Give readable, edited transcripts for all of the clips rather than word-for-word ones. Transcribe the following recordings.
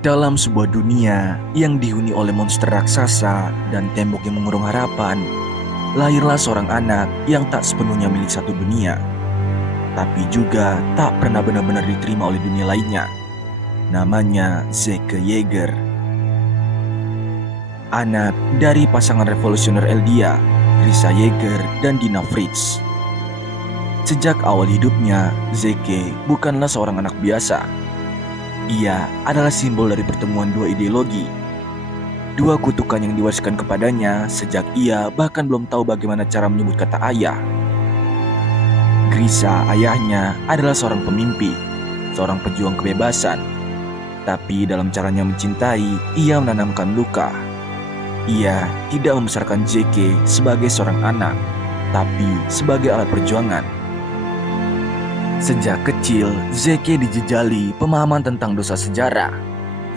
Dalam sebuah dunia yang dihuni oleh monster raksasa dan tembok yang mengurung harapan, lahirlah seorang anak yang tak sepenuhnya milik satu dunia, tapi juga tak pernah benar-benar diterima oleh dunia lainnya. Namanya Zeke Yeager, anak dari pasangan revolusioner Eldia, Risa Yeager dan Dina Fritz. Sejak awal hidupnya, Zeke bukanlah seorang anak biasa. Ia adalah simbol dari pertemuan dua ideologi, dua kutukan yang diwariskan kepadanya sejak ia bahkan belum tahu bagaimana cara menyebut kata ayah. Grisa, ayahnya, adalah seorang pemimpi, seorang pejuang kebebasan. Tapi dalam caranya mencintai, ia menanamkan luka. Ia tidak membesarkan Zeke sebagai seorang anak, tapi sebagai alat perjuangan. Sejak kecil, Zeke dijejali pemahaman tentang dosa sejarah,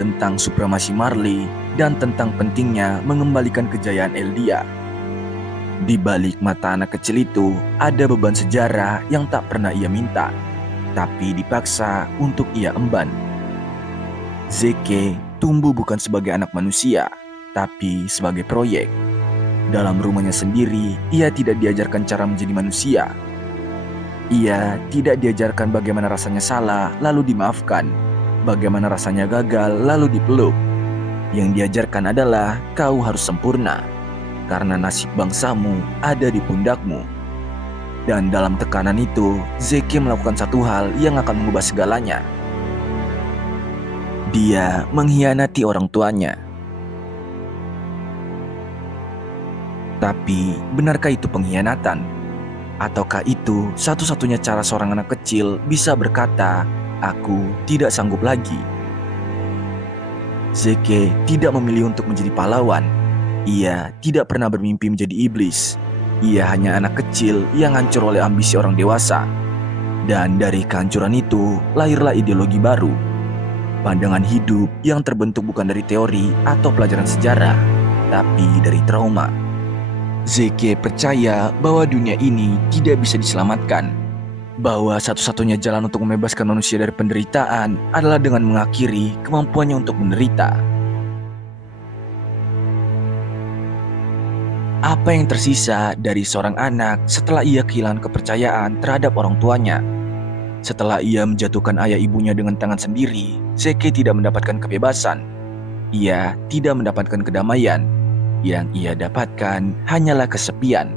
tentang supremasi Marley, dan tentang pentingnya mengembalikan kejayaan Eldia. Di balik mata anak kecil itu, ada beban sejarah yang tak pernah ia minta, tapi dipaksa untuk ia emban. Zeke tumbuh bukan sebagai anak manusia, tapi sebagai proyek. Dalam rumahnya sendiri, ia tidak diajarkan cara menjadi manusia. Ia tidak diajarkan bagaimana rasanya salah lalu dimaafkan, bagaimana rasanya gagal lalu dipeluk. Yang diajarkan adalah kau harus sempurna, karena nasib bangsamu ada di pundakmu. Dan dalam tekanan itu, Zeke melakukan satu hal yang akan mengubah segalanya. Dia mengkhianati orang tuanya. Tapi, benarkah itu pengkhianatan? Ataukah itu satu-satunya cara seorang anak kecil bisa berkata, "Aku tidak sanggup lagi"? Zeke tidak memilih untuk menjadi pahlawan. Ia tidak pernah bermimpi menjadi iblis. Ia hanya anak kecil yang hancur oleh ambisi orang dewasa. Dan dari kehancuran itu, lahirlah ideologi baru. Pandangan hidup yang terbentuk bukan dari teori atau pelajaran sejarah, tapi dari trauma. Zeke percaya bahwa dunia ini tidak bisa diselamatkan, bahwa satu-satunya jalan untuk membebaskan manusia dari penderitaan adalah dengan mengakhiri kemampuannya untuk menderita. Apa yang tersisa dari seorang anak setelah ia kehilangan kepercayaan terhadap orang tuanya? Setelah ia menjatuhkan ayah ibunya dengan tangan sendiri, Zeke tidak mendapatkan kebebasan. Ia tidak mendapatkan kedamaian. Yang ia dapatkan hanyalah kesepian.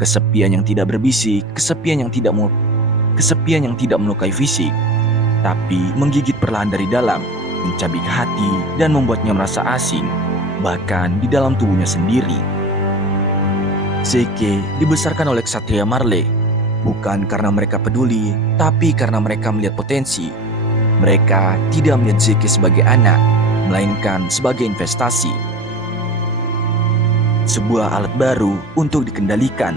Kesepian yang tidak berbisik, kesepian yang tidak melukai fisik, tapi menggigit perlahan dari dalam, mencabik hati dan membuatnya merasa asing, bahkan di dalam tubuhnya sendiri. Zeke dibesarkan oleh ksatria Marley, bukan karena mereka peduli, tapi karena mereka melihat potensi. Mereka tidak melihat Zeke sebagai anak, melainkan sebagai investasi. Sebuah alat baru untuk dikendalikan.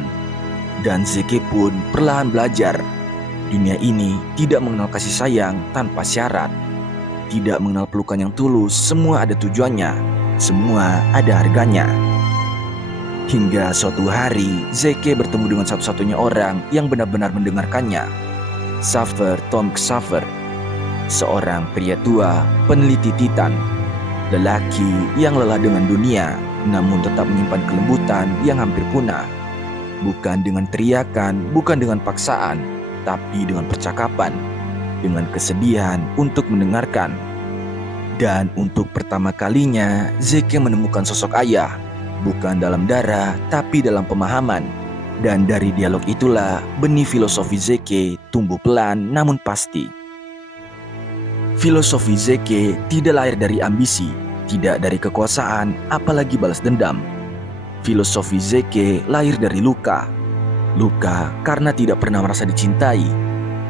Dan Zeke pun perlahan belajar. Dunia ini tidak mengenal kasih sayang tanpa syarat. Tidak mengenal pelukan yang tulus, semua ada tujuannya. Semua ada harganya. Hingga suatu hari, Zeke bertemu dengan satu-satunya orang yang benar-benar mendengarkannya. Xaver Tom Xaver, seorang pria tua, peneliti Titan. Lelaki yang lelah dengan dunia, namun tetap menyimpan kelembutan yang hampir punah. Bukan dengan teriakan, bukan dengan paksaan, tapi dengan percakapan, dengan kesedihan untuk mendengarkan. Dan untuk pertama kalinya, Zeke menemukan sosok ayah, bukan dalam darah, tapi dalam pemahaman. Dan dari dialog itulah, benih filosofi Zeke tumbuh pelan namun pasti. Filosofi Zeke tidak lahir dari ambisi, tidak dari kekuasaan, apalagi balas dendam. Filosofi Zeke lahir dari luka. Luka karena tidak pernah merasa dicintai.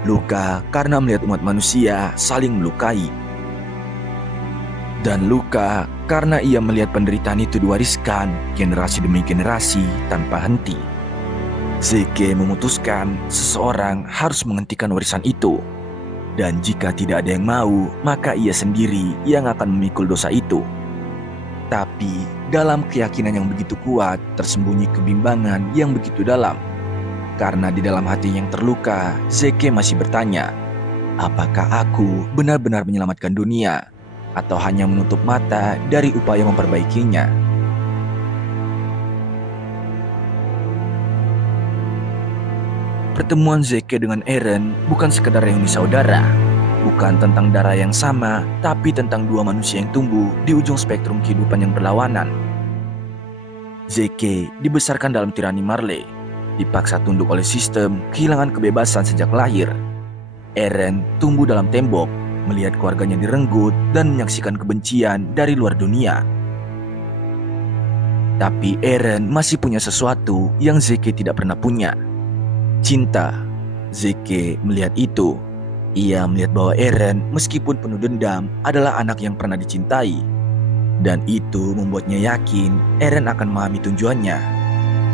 Luka karena melihat umat manusia saling melukai. Dan luka karena ia melihat penderitaan itu diwariskan generasi demi generasi tanpa henti. Zeke memutuskan seseorang harus menghentikan warisan itu. Dan jika tidak ada yang mau, maka ia sendiri yang akan memikul dosa itu. Tapi dalam keyakinan yang begitu kuat, tersembunyi kebimbangan yang begitu dalam. Karena di dalam hati yang terluka, Zeke masih bertanya, apakah aku benar-benar menyelamatkan dunia? atau hanya menutup mata dari upaya memperbaikinya. Pertemuan Zeke dengan Eren bukan sekedar reuni saudara, bukan tentang darah yang sama, tapi tentang dua manusia yang tumbuh di ujung spektrum kehidupan yang berlawanan. Zeke dibesarkan dalam tirani Marley, dipaksa tunduk oleh sistem, kehilangan kebebasan sejak lahir. Eren tumbuh dalam tembok, melihat keluarganya direnggut dan menyaksikan kebencian dari luar dunia. Tapi Eren masih punya sesuatu yang Zeke tidak pernah punya. Cinta. Zeke melihat itu. Ia melihat bahwa Eren meskipun penuh dendam adalah anak yang pernah dicintai. Dan itu membuatnya yakin Eren akan memahami tujuannya,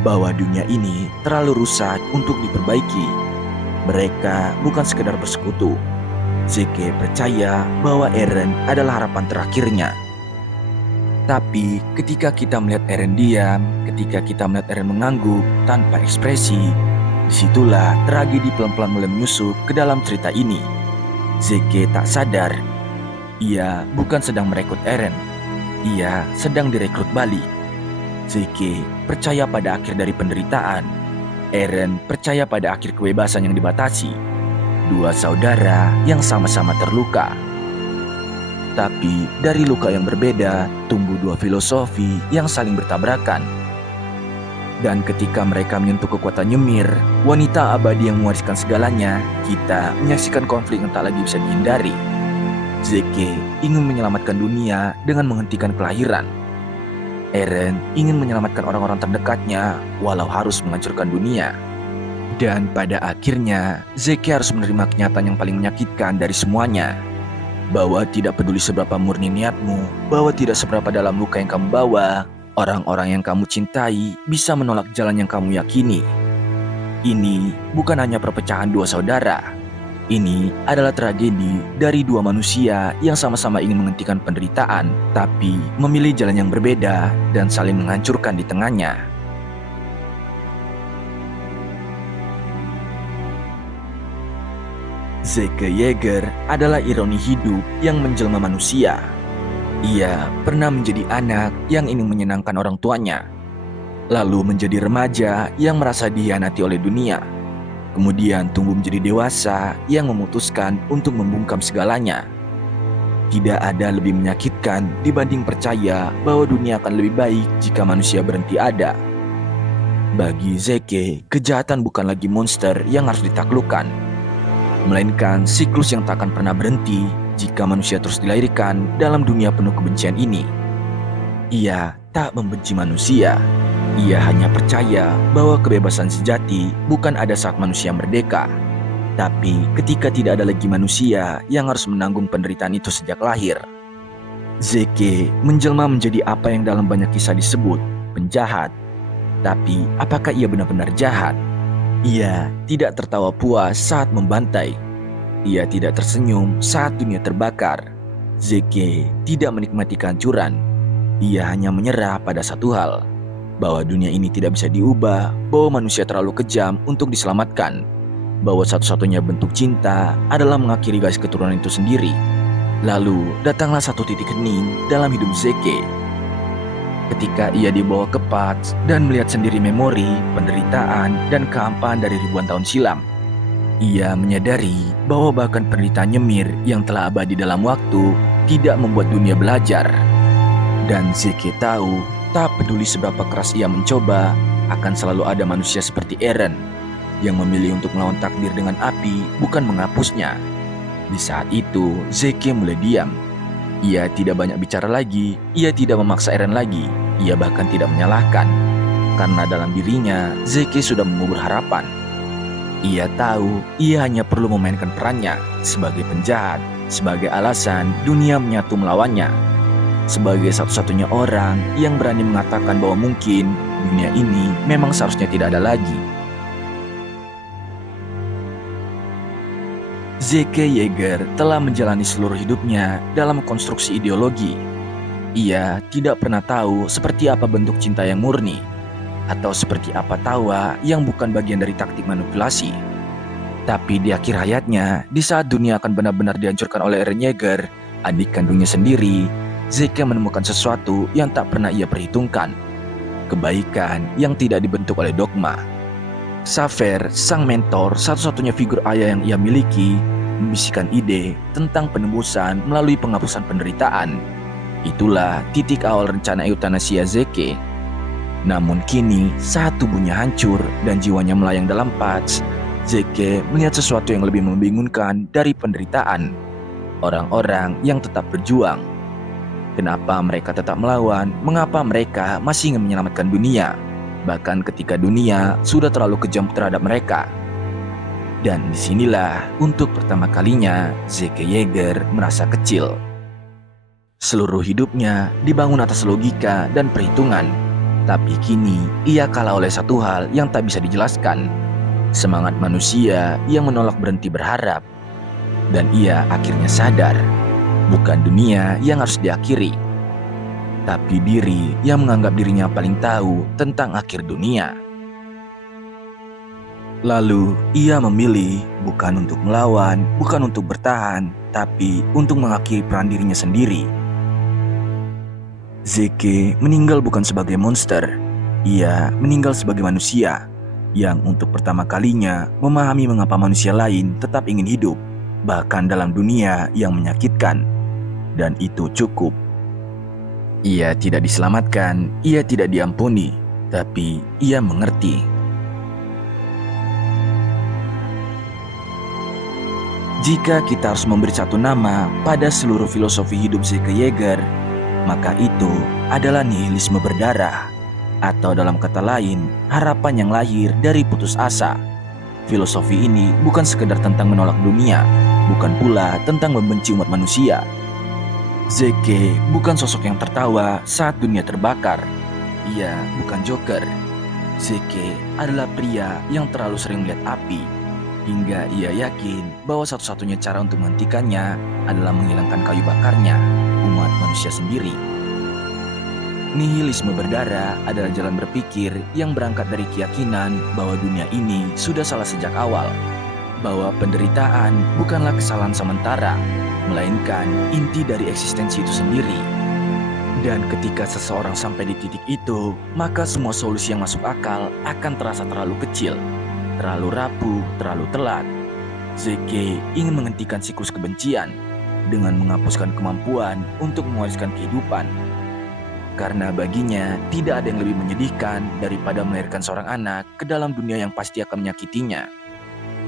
bahwa dunia ini terlalu rusak untuk diperbaiki. Mereka bukan sekedar bersekutu. Zeke percaya bahwa Eren adalah harapan terakhirnya. Tapi ketika kita melihat Eren diam, ketika kita melihat Eren mengangguk tanpa ekspresi, disitulah tragedi pelan-pelan mulai menyusup ke dalam cerita ini. Zeke tak sadar, ia bukan sedang merekrut Eren, ia sedang direkrut balik. Zeke percaya pada akhir dari penderitaan, Eren percaya pada akhir kebebasan yang dibatasi. Dua saudara yang sama-sama terluka. Tapi dari luka yang berbeda, tumbuh dua filosofi yang saling bertabrakan. Dan ketika mereka menyentuh kekuatan Ymir, wanita abadi yang mewariskan segalanya, kita menyaksikan konflik yang tak lagi bisa dihindari. Zeke ingin menyelamatkan dunia dengan menghentikan kelahiran. Eren ingin menyelamatkan orang-orang terdekatnya walau harus menghancurkan dunia. Dan pada akhirnya, Zeke harus menerima kenyataan yang paling menyakitkan dari semuanya. Bahwa tidak peduli seberapa murni niatmu, bahwa tidak seberapa dalam luka yang kamu bawa, orang-orang yang kamu cintai bisa menolak jalan yang kamu yakini. Ini bukan hanya perpecahan dua saudara. Ini adalah tragedi dari dua manusia yang sama-sama ingin menghentikan penderitaan, tapi memilih jalan yang berbeda dan saling menghancurkan di tengahnya. Zeke Yeager adalah ironi hidup yang menjelma manusia. Ia pernah menjadi anak yang ingin menyenangkan orang tuanya, lalu menjadi remaja yang merasa dihianati oleh dunia, kemudian tumbuh menjadi dewasa yang memutuskan untuk membungkam segalanya. Tidak ada lebih menyakitkan dibanding percaya bahwa dunia akan lebih baik jika manusia berhenti ada. Bagi Zeke, kejahatan bukan lagi monster yang harus ditaklukkan, melainkan siklus yang tak akan pernah berhenti jika manusia terus dilahirkan dalam dunia penuh kebencian ini. Ia tak membenci manusia, ia hanya percaya bahwa kebebasan sejati bukan ada saat manusia merdeka, tapi ketika tidak ada lagi manusia yang harus menanggung penderitaan itu sejak lahir. Zeke menjelma menjadi apa yang dalam banyak kisah disebut penjahat. Tapi apakah ia benar-benar jahat? Ia tidak tertawa puas saat membantai. Ia tidak tersenyum saat dunia terbakar. Zeke tidak menikmati kehancuran. Ia hanya menyerah pada satu hal, bahwa dunia ini tidak bisa diubah, bahwa manusia terlalu kejam untuk diselamatkan, bahwa satu-satunya bentuk cinta adalah mengakhiri garis keturunan itu sendiri. Lalu datanglah satu titik hening dalam hidup Zeke. Ketika ia dibawa ke Path dan melihat sendiri memori, penderitaan, dan kehampaan dari ribuan tahun silam. Ia menyadari bahwa bahkan penderitaan Ymir yang telah abadi dalam waktu tidak membuat dunia belajar. Dan Zeke tahu, tak peduli seberapa keras ia mencoba, akan selalu ada manusia seperti Eren yang memilih untuk melawan takdir dengan api, bukan menghapusnya. Di saat itu, Zeke mulai diam. Ia tidak banyak bicara lagi, ia tidak memaksa Eren lagi, ia bahkan tidak menyalahkan. Karena dalam dirinya, Zeke sudah mengubur harapan. Ia tahu, ia hanya perlu memainkan perannya sebagai penjahat, sebagai alasan dunia menyatu melawannya. Sebagai satu-satunya orang yang berani mengatakan bahwa mungkin dunia ini memang seharusnya tidak ada lagi. Zeke Yeager telah menjalani seluruh hidupnya dalam konstruksi ideologi. Ia tidak pernah tahu seperti apa bentuk cinta yang murni, atau seperti apa tawa yang bukan bagian dari taktik manipulasi. Tapi di akhir hayatnya, di saat dunia akan benar-benar dihancurkan oleh Eren Yeager, adik kandungnya sendiri, Zeke menemukan sesuatu yang tak pernah ia perhitungkan. Kebaikan yang tidak dibentuk oleh dogma. Xaver, sang mentor, satu-satunya figur ayah yang ia miliki, membisikkan ide tentang penebusan melalui penghapusan penderitaan. Itulah titik awal rencana eutanasia Zeke. Namun kini, saat tubuhnya hancur dan jiwanya melayang dalam pats, Zeke melihat sesuatu yang lebih membingungkan dari penderitaan. Orang-orang yang tetap berjuang. Kenapa mereka tetap melawan? Mengapa mereka masih ingin menyelamatkan dunia? Bahkan ketika dunia sudah terlalu kejam terhadap mereka. Dan disinilah untuk pertama kalinya Zeke Yeager merasa kecil. Seluruh hidupnya dibangun atas logika dan perhitungan. Tapi kini ia kalah oleh satu hal yang tak bisa dijelaskan. Semangat manusia yang menolak berhenti berharap. Dan ia akhirnya sadar, bukan dunia yang harus diakhiri, tapi diri yang menganggap dirinya paling tahu tentang akhir dunia. Lalu ia memilih bukan untuk melawan, bukan untuk bertahan, tapi untuk mengakhiri peran dirinya sendiri. Zeke meninggal bukan sebagai monster, ia meninggal sebagai manusia yang untuk pertama kalinya memahami mengapa manusia lain tetap ingin hidup, bahkan dalam dunia yang menyakitkan. Dan itu cukup. Ia tidak diselamatkan, ia tidak diampuni, tapi ia mengerti. Jika kita harus memberi satu nama pada seluruh filosofi hidup Zeke Yeager, maka itu adalah nihilisme berdarah, atau dalam kata lain, harapan yang lahir dari putus asa. Filosofi ini bukan sekedar tentang menolak dunia, bukan pula tentang membenci umat manusia. Zeke bukan sosok yang tertawa saat dunia terbakar. Ia bukan Joker. Zeke adalah pria yang terlalu sering melihat api, hingga ia yakin bahwa satu-satunya cara untuk menghentikannya adalah menghilangkan kayu bakarnya, umat manusia sendiri. Nihilisme berdarah adalah jalan berpikir yang berangkat dari keyakinan bahwa dunia ini sudah salah sejak awal, bahwa penderitaan bukanlah kesalahan sementara, melainkan inti dari eksistensi itu sendiri. Dan ketika seseorang sampai di titik itu, maka semua solusi yang masuk akal akan terasa terlalu kecil, terlalu rapuh, terlalu telat. Zeke ingin menghentikan siklus kebencian dengan menghapuskan kemampuan untuk mewariskan kehidupan. Karena baginya tidak ada yang lebih menyedihkan daripada melahirkan seorang anak ke dalam dunia yang pasti akan menyakitinya.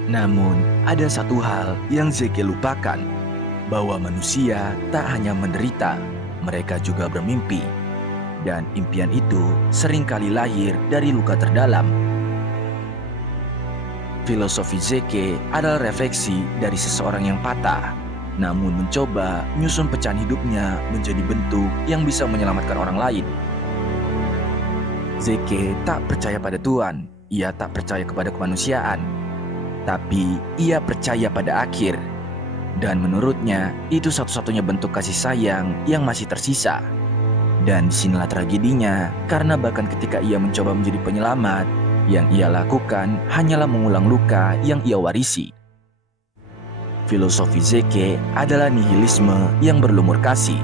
Namun ada satu hal yang Zeke lupakan, bahwa manusia tak hanya menderita, mereka juga bermimpi. Dan impian itu seringkali lahir dari luka terdalam. Filosofi Zeke adalah refleksi dari seseorang yang patah, namun mencoba menyusun pecahan hidupnya menjadi bentuk yang bisa menyelamatkan orang lain. Zeke tak percaya pada Tuhan, ia tak percaya kepada kemanusiaan, tapi ia percaya pada akhir. Dan menurutnya, itu satu-satunya bentuk kasih sayang yang masih tersisa. Dan disinilah tragedinya, karena bahkan ketika ia mencoba menjadi penyelamat, yang ia lakukan hanyalah mengulang luka yang ia warisi. Filosofi Zeke adalah nihilisme yang berlumur kasih.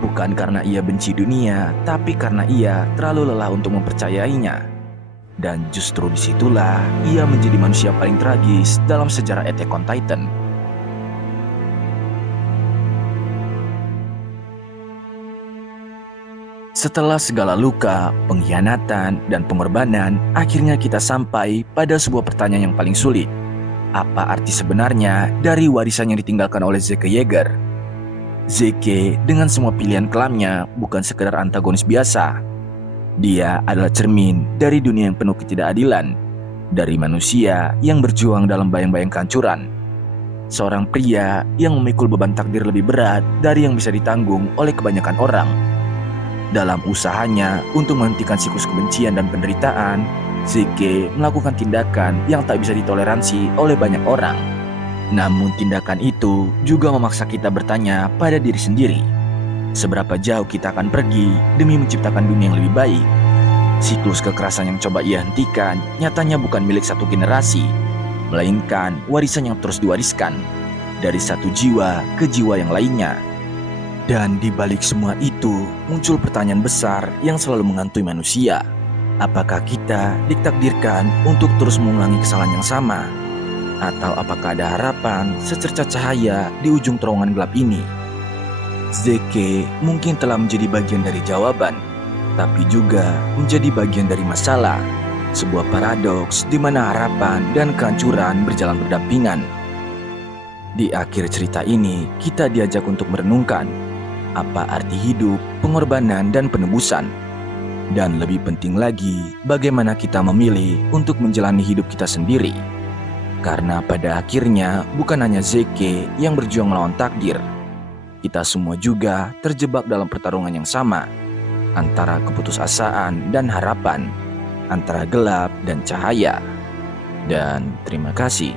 Bukan karena ia benci dunia, tapi karena ia terlalu lelah untuk mempercayainya. Dan justru disitulah ia menjadi manusia paling tragis dalam sejarah Attack on Titan. Setelah segala luka, pengkhianatan, dan pengorbanan, akhirnya kita sampai pada sebuah pertanyaan yang paling sulit. Apa arti sebenarnya dari warisan yang ditinggalkan oleh Zeke Yeager? Zeke dengan semua pilihan kelamnya bukan sekedar antagonis biasa. Dia adalah cermin dari dunia yang penuh ketidakadilan, dari manusia yang berjuang dalam bayang-bayang kehancuran. Seorang pria yang memikul beban takdir lebih berat dari yang bisa ditanggung oleh kebanyakan orang. Dalam usahanya untuk menghentikan siklus kebencian dan penderitaan, Zeke melakukan tindakan yang tak bisa ditoleransi oleh banyak orang. Namun tindakan itu juga memaksa kita bertanya pada diri sendiri, seberapa jauh kita akan pergi demi menciptakan dunia yang lebih baik. Siklus kekerasan yang coba ia hentikan nyatanya bukan milik satu generasi, melainkan warisan yang terus diwariskan dari satu jiwa ke jiwa yang lainnya. Dan di balik semua itu, muncul pertanyaan besar yang selalu menghantui manusia. Apakah kita ditakdirkan untuk terus mengulangi kesalahan yang sama? Atau apakah ada harapan secercah cahaya di ujung terowongan gelap ini? Zeke mungkin telah menjadi bagian dari jawaban, tapi juga menjadi bagian dari masalah. Sebuah paradoks di mana harapan dan kehancuran berjalan berdampingan. Di akhir cerita ini, kita diajak untuk merenungkan apa arti hidup, pengorbanan, dan penebusan. Dan lebih penting lagi, bagaimana kita memilih untuk menjalani hidup kita sendiri. Karena pada akhirnya bukan hanya Zeke yang berjuang melawan takdir. Kita semua juga terjebak dalam pertarungan yang sama, antara keputusasaan dan harapan, antara gelap dan cahaya. Dan terima kasih.